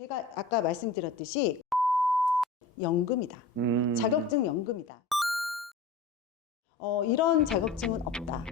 제가 아까 말씀드렸듯이 연금이다. 자격증 연금이다. 이런 자격증은 없다.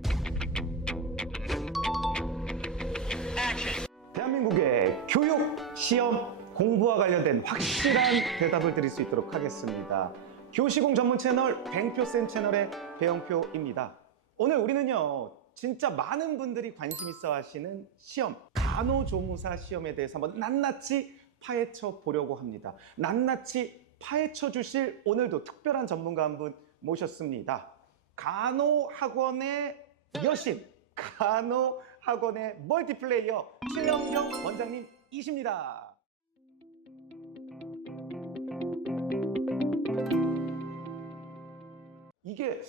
대한민국의 교육, 시험, 공부와 관련된 확실한 대답을 드릴 수 있도록 하겠습니다. 교시공 전문 채널 뱅표쌤 채널의 배영표입니다. 오늘 우리는요, 진짜 많은 분들이 관심 있어 하시는 시험, 간호조무사 시험에 대해서 한번 낱낱이 파헤쳐 보려고 합니다. 낱낱이 파헤쳐 주실 오늘도 특별한 전문가 한 분 모셨습니다. 간호학원의 여신, 간호학원의 멀티플레이어 최영경 원장님이십니다. 이게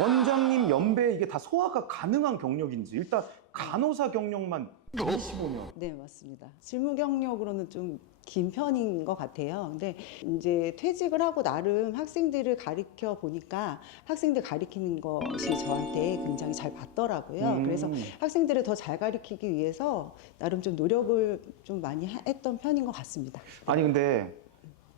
원장님 연배에 이게 다 소화가 가능한 경력인지, 일단 간호사 경력만 25년. 네, 맞습니다. 실무 경력으로는 좀 긴 편인 것 같아요. 근데 이제 퇴직을 하고 나름 학생들을 가르쳐 보니까 학생들 가르치는 것이 저한테 굉장히 잘 맞더라고요. 그래서 학생들을 더 잘 가르치기 위해서 나름 좀 노력을 좀 많이 했던 편인 것 같습니다. 아니 근데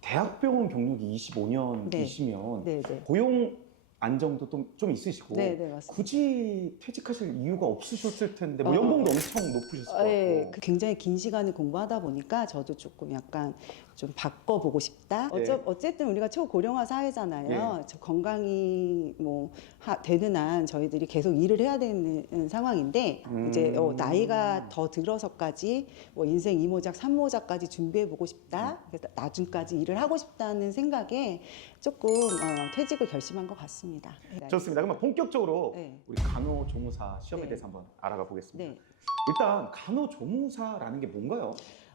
대학병원 경력이 25년이시면 네, 네. 고용 안정도 좀 있으시고, 네, 네, 맞습니다. 굳이 퇴직하실 이유가 없으셨을 텐데 뭐 연봉도 엄청 높으셨을 것 같고. 네, 굉장히 긴 시간을 공부하다 보니까 저도 조금 약간 좀 바꿔보고 싶다. 네. 어쨌든 우리가 초고령화 사회잖아요. 네. 저 건강이 뭐 되는 한 저희들이 계속 일을 해야 되는 상황인데 이제 나이가 더 들어서까지 뭐 인생 2모작, 3모작까지 준비해보고 싶다. 그래서 나중까지 일을 하고 싶다는 생각에 조금 퇴직을 결심한 것 같습니다. 네. 좋습니다. 그러면 본격적으로 네. 우리 간호조무사 시험에 네. 대해서 한번 알아가 보겠습니다. 네. 일단 간호조무사라는 게 뭔가요?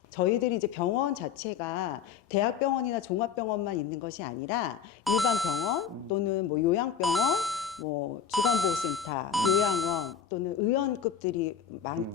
저희들이 이제 병원 자체가 대학병원이나 종합병원만 있는 것이 아니라 일반 병원 또는 뭐 요양병원, 뭐 주간보호센터, 요양원 또는 의원급들이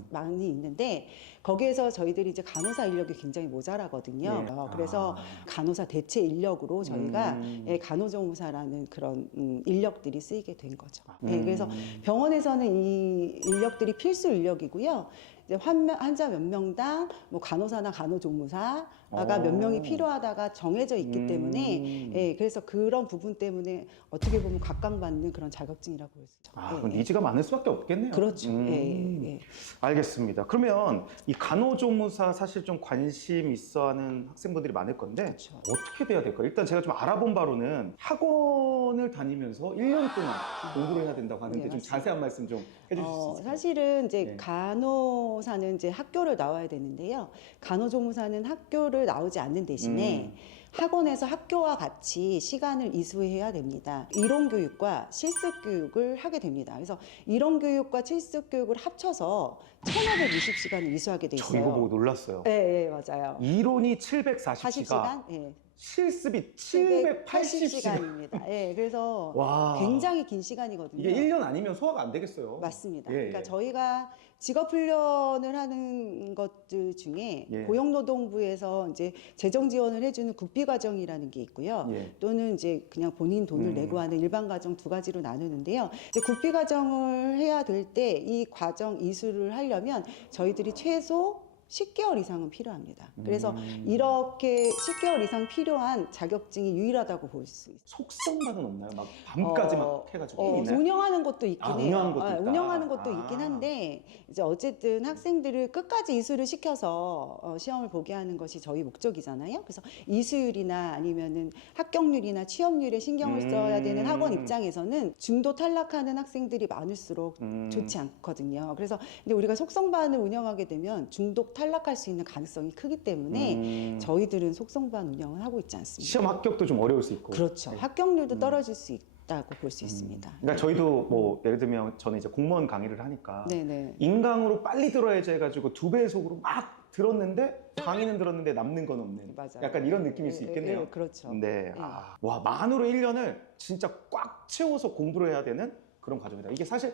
많이 있는데 거기에서 저희들이 이제 간호사 인력이 굉장히 모자라거든요. 네. 그래서 간호사 대체 인력으로 저희가 간호조무사라는 그런 인력들이 쓰이게 된 거죠. 네, 그래서 병원에서는 이 인력들이 필수 인력이고요. 이제 환자 몇 명당 뭐 간호사나 간호조무사가 몇 명이 필요하다가 정해져 있기 때문에 예, 그래서 그런 부분 때문에 어떻게 보면 각광받는 그런 자격증이라고 볼 수 있죠. 그럼 니즈가 많을 수밖에 없겠네요. 그렇죠. 예. 알겠습니다. 그러면 이 간호조무사 사실 좀 관심 있어하는 학생분들이 많을 건데 그렇죠. 어떻게 돼야 될까요? 일단 제가 좀 알아본 바로는 학원을 다니면서 1년 동안 공부를 해야 된다고 하는데 네, 좀 맞습니다. 자세한 말씀 좀 해주실 수 있을까요? 사실은 이제 네. 간호사는 이제 학교를 나와야 되는데요. 간호조무사는 학교를 나오지 않는 대신에 학원에서 학교와 같이 시간을 이수해야 됩니다. 이론 교육과 실습 교육을 하게 됩니다. 그래서 이론 교육과 실습 교육을 합쳐서 1520시간을 이수하게 돼 저 있어요. 이거 보고 놀랐어요. 네, 맞아요. 이론이 740시간, 40시간? 네. 실습이 780시간. 780시간입니다. 예, 그래서 와. 굉장히 긴 시간이거든요. 이게 1년 아니면 소화가 안 되겠어요. 맞습니다. 예, 그러니까 예. 저희가 직업 훈련을 하는 것들 중에 예. 고용노동부에서 이제 재정 지원을 해주는 국비 과정이라는 게 있고요. 예. 또는 이제 그냥 본인 돈을 내고 하는 일반 과정 두 가지로 나누는데요. 이제 국비 과정을 해야 될 때 이 과정 이수를 하려면 저희들이 최소 10개월 이상은 필요합니다. 그래서 이렇게 10개월 이상 필요한 자격증이 유일하다고 볼 수 있어요. 속성반은 없나요? 막 밤까지 막 해가지고 있나요? 운영하는 것도 있긴 해요. 운영하는 것도 있다. 운영하는 것도 있긴 한데 이제 어쨌든 학생들을 끝까지 이수를 시켜서 시험을 보게 하는 것이 저희 목적이잖아요. 그래서 이수율이나 아니면은 합격률이나 취업률에 신경을 써야 되는 학원 입장에서는 중도 탈락하는 학생들이 많을수록 좋지 않거든요. 그래서 근데 우리가 속성반을 운영하게 되면 중도 탈락할 수 있는 가능성이 크기 때문에 저희들은 속성반 운영을 하고 있지 않습니다. 시험 합격도 좀 어려울 수 있고. 그렇죠. 합격률도 떨어질 수 있다고 볼 수 있습니다. 그러니까 저희도 뭐 예를 들면 저는 이제 공무원 강의를 하니까 네네. 인강으로 빨리 들어야지 해가지고 2배속으로 막 들었는데 강의는 들었는데 남는 건 없는. 맞아요. 약간 이런 느낌일 수 예, 있겠네요. 예, 그렇죠. 네. 예. 와, 만으로 1년을 진짜 꽉 채워서 공부를 해야 되는 그런 과정이다. 이게 사실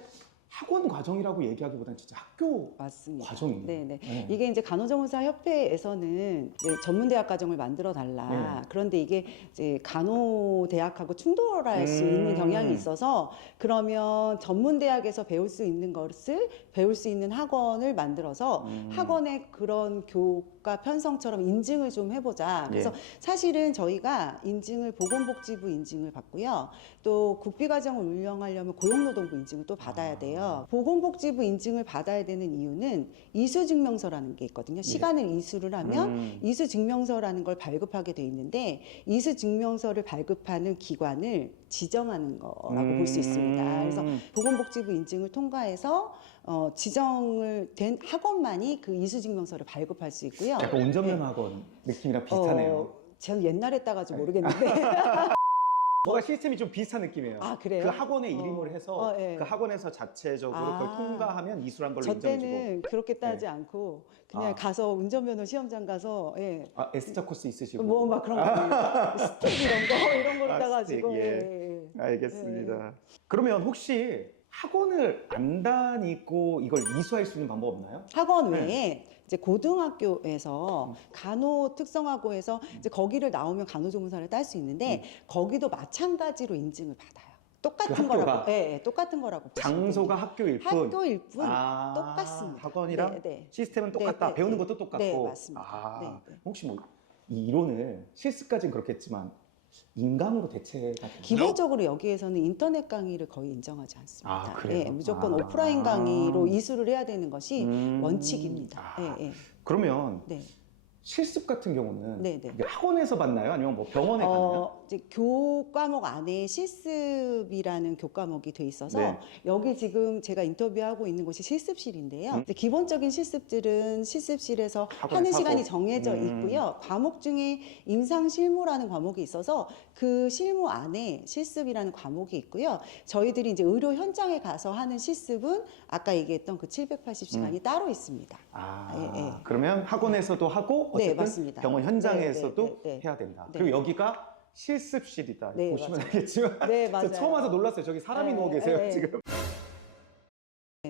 학원 과정이라고 얘기하기보다는 진짜 학교 맞습니다. 과정이네요. 네네. 네. 이게 이제 간호조무사 협회에서는 이제 전문대학 과정을 만들어 달라. 그런데 이게 이제 간호대학하고 충돌할 수 있는 경향이 있어서 그러면 전문대학에서 배울 수 있는 것을 배울 수 있는 학원을 만들어서 학원에 그런 교과 교육과 편성처럼 인증을 좀 해보자. 그래서 사실은 저희가 인증을 보건복지부 인증을 받고요. 또 국비과정을 운영하려면 고용노동부 인증을 또 받아야 돼요. 보건복지부 인증을 받아야 되는 이유는 이수증명서라는 게 있거든요. 시간을 이수를 하면 이수증명서라는 걸 발급하게 돼 있는데 이수증명서를 발급하는 기관을 지정하는 거라고 볼 수 있습니다. 그래서 보건복지부 인증을 통과해서 지정을 된 학원만이 그 이수증명서를 발급할 수 있고요. 약간 운전면허 학원 느낌이랑 비슷하네요. 제가 옛날에 따가지고 모르겠는데 뭔가 시스템이 좀 비슷한 느낌이에요. 아, 그래요? 그 학원에 이름을 해서 예. 그 학원에서 자체적으로 그걸 통과하면 이수란 걸로 저 인정해주고. 때는 그렇게 따지 않고 그냥 가서 운전면허 시험장 가서 S자 코스 있으시고. 뭐 막 그런 거 스틱 이런 걸 따가지고 스틱, 알겠습니다. 그러면 혹시 학원을 안 다니고 이걸 이수할 수 있는 방법 없나요? 학원 외에 이제 고등학교에서 간호 특성화고에서 이제 거기를 나오면 간호조무사를 딸 수 있는데 거기도 마찬가지로 인증을 받아요. 똑같은 그 학교가? 거라고. 네, 똑같은 거라고. 보시면 장소가 됩니다. 학교일 뿐. 학교일 뿐 똑같습니다. 학원이랑 시스템은 똑같다. 네, 배우는 것도 똑같고. 네, 맞습니다. 네. 혹시 뭐 이 이론을 실습까지는 그렇겠지만 인강으로 대체가 되나요? 기본적으로 여기에서는 인터넷 강의를 거의 인정하지 않습니다. 그래요? 예, 무조건 오프라인 강의로 이수를 해야 되는 것이 원칙입니다. 그러면 네. 실습 같은 경우는 네. 이게 학원에서 받나요? 아니면 뭐 병원에 가나요? 이제 교과목 안에 실습이라는 교과목이 돼 있어서 네. 여기 지금 제가 인터뷰하고 있는 곳이 실습실인데요. 이제 기본적인 실습들은 실습실에서 학원에서 하는 시간이 하고. 정해져 있고요. 과목 중에 임상 실무라는 과목이 있어서 그 실무 안에 실습이라는 과목이 있고요. 저희들이 이제 의료 현장에 가서 하는 실습은 아까 얘기했던 그 780시간이 따로 있습니다. 그러면 학원에서도 하고 네, 어쨌든 맞습니다. 병원 현장에서도 네. 해야 된다. 네. 그리고 여기가 실습실이다. 네, 보시면 맞아요. 알겠지만 네, 맞아요. 저 처음 와서 놀랐어요. 저기 사람이 누워 계세요 네. 지금.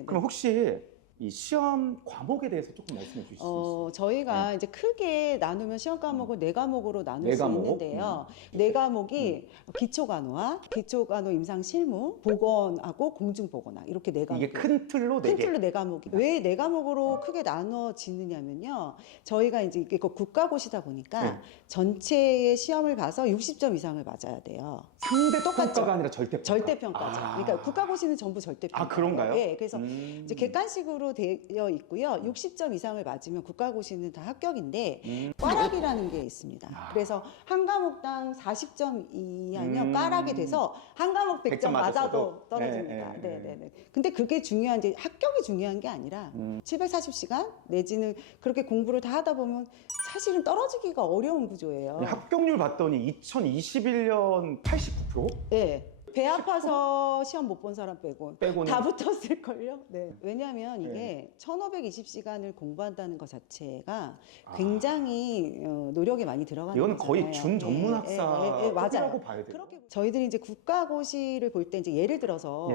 그럼 혹시 이 시험 과목에 대해서 조금 말씀해 주실 수 있어요? 저희가 이제 크게 나누면 시험 과목을 네 과목으로 나눌 네 수 과목? 있는데요. 네 과목이 기초간호학, 기초간호 임상 실무, 보건하고 공중보건학 이렇게 네 과목. 이게 큰 틀로 네 큰 개. 틀로 네 과목이. 왜 네 과목으로 크게 나눠지느냐면요. 저희가 이제 이게 국가고시다 보니까 전체의 시험을 봐서 60점 이상을 맞아야 돼요. 상대 평가가 아니라 절대 평가. 절대평가죠. 그러니까 국가고시는 전부 절대평가. 그런가요? 네, 그래서 이제 객관식으로 되어 있고요. 60점 이상을 맞으면 국가고시는 다 합격인데 꽈락이라는 게 있습니다. 그래서 한 과목당 40점 이하면 꽈락이 돼서 한 과목 100점 맞아도 떨어집니다. 네. 근데 그게 중요한 이제 합격이 중요한 게 아니라 740시간 내지는 그렇게 공부를 다 하다 보면 사실은 떨어지기가 어려운 구조예요. 합격률 봤더니 2021년 89%? 네. 배 아파서 시험 못 본 사람 빼고는 다 붙었을걸요? 네. 왜냐하면 이게 1520시간을 공부한다는 것 자체가 굉장히 노력이 많이 들어가는 이건 거잖아요. 거의 준 전문 학사라고 맞아요. 봐야 돼요. 그렇게 저희들이 이제 국가고시를 볼 때 이제 예를 들어서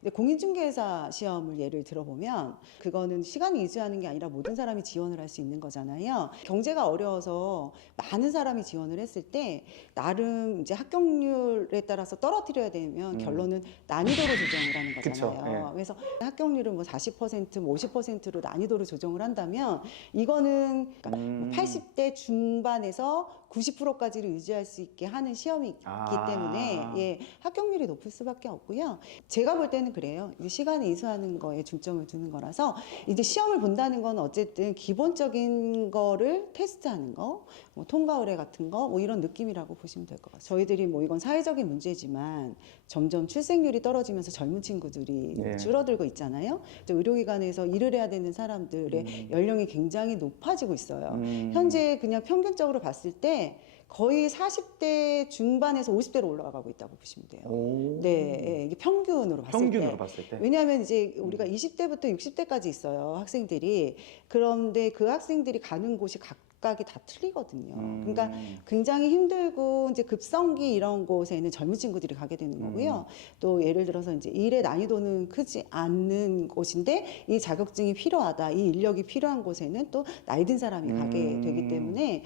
이제 공인중개사 시험을 예를 들어보면 그거는 시간이 이수하는 게 아니라 모든 사람이 지원을 할 수 있는 거잖아요. 경제가 어려워서 많은 사람이 지원을 했을 때 나름 이제 합격률에 따라서 떨어뜨려야 되면 결론은 난이도로 조정을 하는 거잖아요. 그쵸. 그래서 합격률은 뭐 40%, 뭐 50%로 난이도를 조정을 한다면 이거는 그러니까 80대 중반에서 90%까지를 유지할 수 있게 하는 시험이 있기 때문에 합격률이 높을 수밖에 없고요. 제가 볼 때는 그래요. 이제 시간을 이수하는 거에 중점을 두는 거라서 이제 시험을 본다는 건 어쨌든 기본적인 거를 테스트하는 거, 뭐 통과 의뢰 같은 거, 뭐 이런 느낌이라고 보시면 될 것 같아요. 저희들이 뭐 이건 사회적인 문제지만 점점 출생률이 떨어지면서 젊은 친구들이 줄어들고 있잖아요. 의료기관에서 일을 해야 되는 사람들의 연령이 굉장히 높아지고 있어요. 현재 그냥 평균적으로 봤을 때 거의 40대 중반에서 50대로 올라가고 있다고 보시면 돼요. 네, 이게 평균으로 봤을 때. 왜냐하면 이제 우리가 20대부터 60대까지 있어요, 학생들이. 그런데 그 학생들이 가는 곳이 각각이 다 틀리거든요. 그러니까 굉장히 힘들고 이제 급성기 이런 곳에는 젊은 친구들이 가게 되는 거고요. 또 예를 들어서 이제 일의 난이도는 크지 않는 곳인데 이 자격증이 필요하다, 이 인력이 필요한 곳에는 또 나이 든 사람이 가게 되기 때문에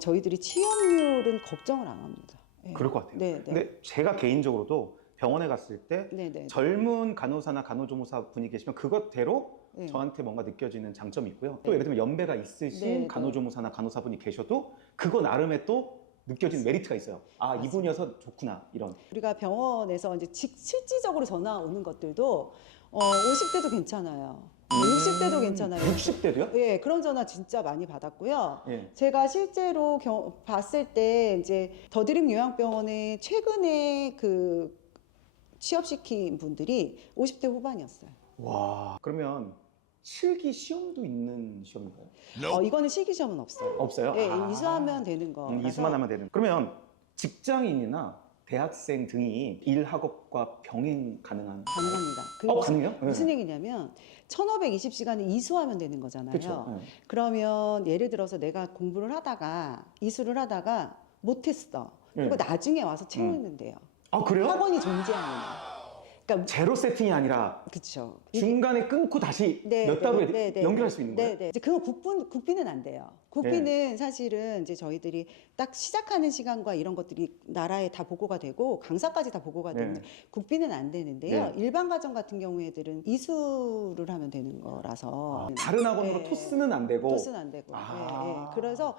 저희들이 취업률은 걱정을 안 합니다. 그럴 것 같아요. 네. 근데 제가 개인적으로도 병원에 갔을 때 젊은 간호사나 간호조무사 분이 계시면 그것대로 네. 저한테 뭔가 느껴지는 장점이 있고요. 또 예를 들면 연배가 있으신 네, 네. 간호조무사나 간호사분이 계셔도 그거 나름의 또 느껴지는 메리트가 있어요. 아, 맞습니다. 이분이어서 좋구나, 이런. 우리가 병원에서 이제 실질적으로 전화 오는 것들도 50대도 괜찮아요. 60대도 괜찮아요. 60대도요? 예, 그런 전화 진짜 많이 받았고요. 예. 제가 실제로 봤을 때 이제 더드림 요양병원에 최근에 그 취업시킨 분들이 50대 후반이었어요. 와, 그러면 실기 시험도 있는 시험인가요? 이거는 실기시험은 없어요. 없어요? 예, 아. 이수하면 되는 거. 이수만 하면 되는. 그러면 직장인이나 대학생 등이 일학업과 병행 가능한? 가능합니다. 그리고 가능해요? 무슨 얘기냐면 1520시간을 이수하면 되는 거잖아요. 그렇죠. 그러면 예를 들어서 내가 공부를 하다가 이수를 하다가 못했어. 네. 그리고 나중에 와서 채우면 돼요. 아, 그래요? 학원이 존재하는. 그러니까 제로 세팅이 아니라 그렇죠. 중간에 끊고 다시 몇 달 후에 연결할 수 있는 거예요? 네. 이제 그거 국비는 안 돼요. 국비는 사실은 이제 저희들이 딱 시작하는 시간과 이런 것들이 나라에 다 보고가 되고 강사까지 다 보고가 되는데 국비는 안 되는데요. 네. 일반 가정 같은 경우에들은 이수를 하면 되는 거라서 다른 학원으로 네. 토스는 안 되고. 토스는 안 되고. 아. 그래서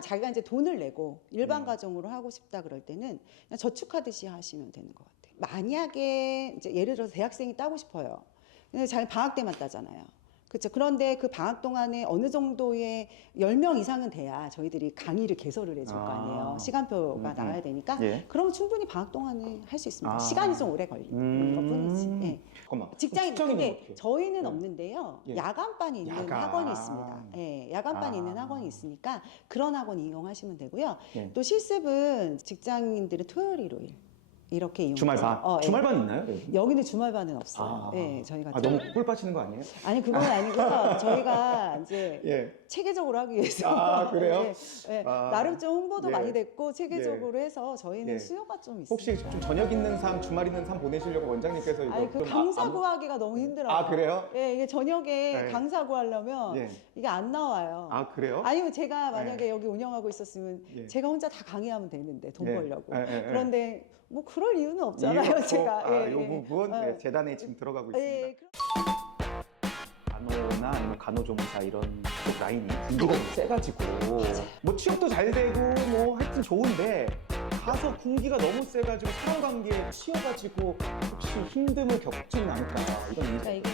자기가 이제 돈을 내고 일반 가정으로 하고 싶다 그럴 때는 그냥 저축하듯이 하시면 되는 것 같아요. 만약에 이제 예를 들어서 대학생이 따고 싶어요. 근데 자기 방학 때만 따잖아요. 그렇죠. 그런데 그 방학 동안에 어느 정도의 10명 이상은 돼야 저희들이 강의를 개설을 해줄 거 아니에요. 시간표가 나와야 되니까. 예. 그러면 충분히 방학 동안에 할 수 있습니다. 아. 시간이 좀 오래 걸리는 것뿐이지. 예. 잠깐만. 직장인 직장인은 근데 어떻게? 저희는 네. 없는데요. 예. 야간반이 있는 야간. 학원이 있습니다. 예, 야간반이 있는 학원이 있으니까 그런 학원 이용하시면 되고요. 예. 또 실습은 직장인들은 토요일, 일요일 이렇게 이용. 주말반? 예. 주말반 있나요? 여기? 여기는 주말반은 없어요. 아. 예, 저희가 너무 꿀 빠지는 거 아니에요? 아니 그건 아니고요. 저희가 이제 예. 체계적으로 하기 위해서 아, 그래요? 예, 예. 아. 나름 좀 홍보도 예. 많이 됐고 체계적으로 해서 저희는 예. 수요가 좀 있어요. 혹시 좀 저녁 있는 삶, 주말 있는 삶 보내시려고 원장님께서 이거 아니 그 좀 강사 구하기가 너무 힘들어요. 아, 그래요? 예, 이게 저녁에 네. 강사 구하려면 예. 이게 안 나와요. 아, 그래요? 아니면 제가 만약에 여기 운영하고 있었으면 예. 제가 혼자 다 강의하면 되는데 돈 예. 벌려고. 예, 예, 예. 그런데 뭐 그럴 이유는 없잖아요. 이유 없고, 제가. 이 부분 어. 네, 재단에 지금 들어가고 있습니다. 예, 간호나 아니면 간호조무사 이런 쪽 라인이 군기가 좀 세가지고 뭐 취업도 잘 되고 뭐 하여튼 좋은데 가서 군기가 너무 세가지고 사람 관계에 치여가지고 혹시 힘듦을 겪지는 않을까 이런 그러니까 의사. 이게